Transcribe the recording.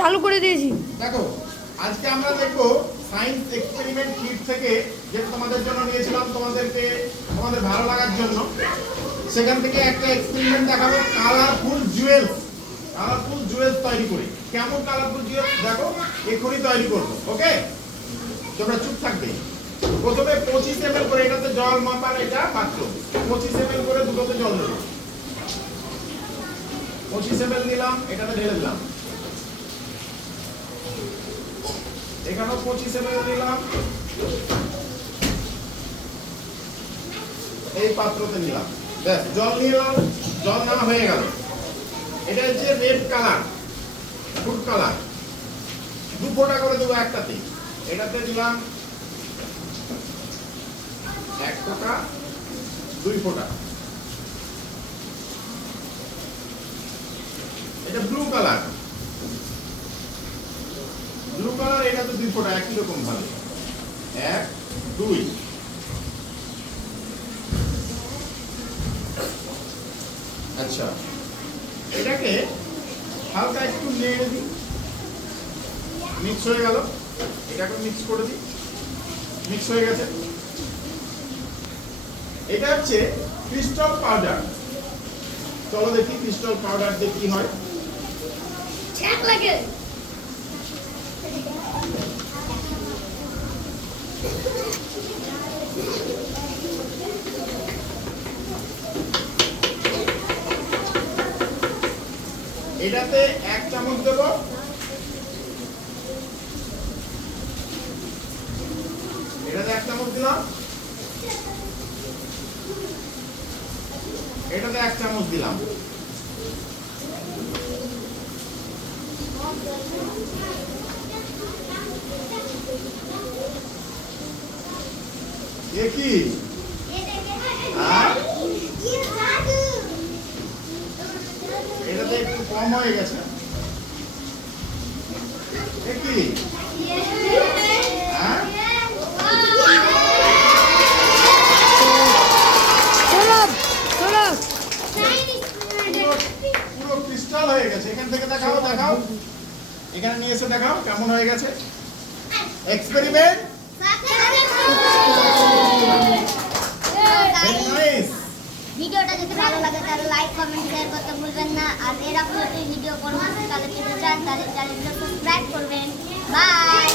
চালু করে দিয়েছি। দেখো আজকে আমরা দেখব সায়েন্স এক্সপেরিমেন্ট কিট থেকে, যেটা তোমাদের জন্য নিয়েছিলাম তোমাদের ভালো লাগার জন্য। সেখান থেকে একটা এক্সপেরিমেন্ট দেখাবো, কালারফুল জুয়েলস তৈরি করি। কেমন কালারফুল জুয়েলস দেখো এখনই তৈরি করবো। ওকে, তোমরা চুপ থাকবে। প্রথমে 25 ml করে, এটাতে জল মাপার এটা পাত্র, 25 ml করে দুটোতে জল দেব। 25 ml নিলাম, এটাতে ঢেলে দিলাম। এখানেও 25 ml নিলাম, এই পাত্রতে নিলাম। ব্যাস, জল নিলাম, জল নেওয়া হয়ে গেল। এটা হচ্ছে রেড কালার, ফুড কালার। 2 ফোঁটা করে দেবো একটাতে। এটাতে দিলাম 1 ফোঁটা, 2 ফোঁটা। এটা ব্লু কালার, এটাতে 2 ফোঁটা, একই রকম ভাবে 1 2। আচ্ছা, এটাকে হালকা একটু নেড়ে দিই, মিক্স হয়ে গেল। এটাকে মিক্স করে দিই, মিক্স হয়ে গেছে। এটা হচ্ছে ক্রিস্টাল পাউডার। চলো দেখি ক্রিস্টাল পাউডার দিয়ে কি হয়। ছ্যাঁক লাগে। এটাতে 1 চামচ দেব। এটাতে 1 চামচ দিলাম, এটাতে 1 চামচ দিলাম। কি এটাতে একটু কম হয়ে গেছে। কি পুরো ক্রিস্টাল হয়ে গেছে। এখান থেকে দেখাও, এখানে নিয়ে এসে দেখাও কেমন হয়ে গেছে। এক্সপেরিমেন্ট ভিডিওটা যদি ভালো লাগে তাহলে লাইক কমেন্ট শেয়ার করতে ভুলবেন না। আর এরকম যদি ভিডিও পরবর্তীকালে পেতে চান তাহলে চ্যানেলটা সাবস্ক্রাইব করবেন। বাই।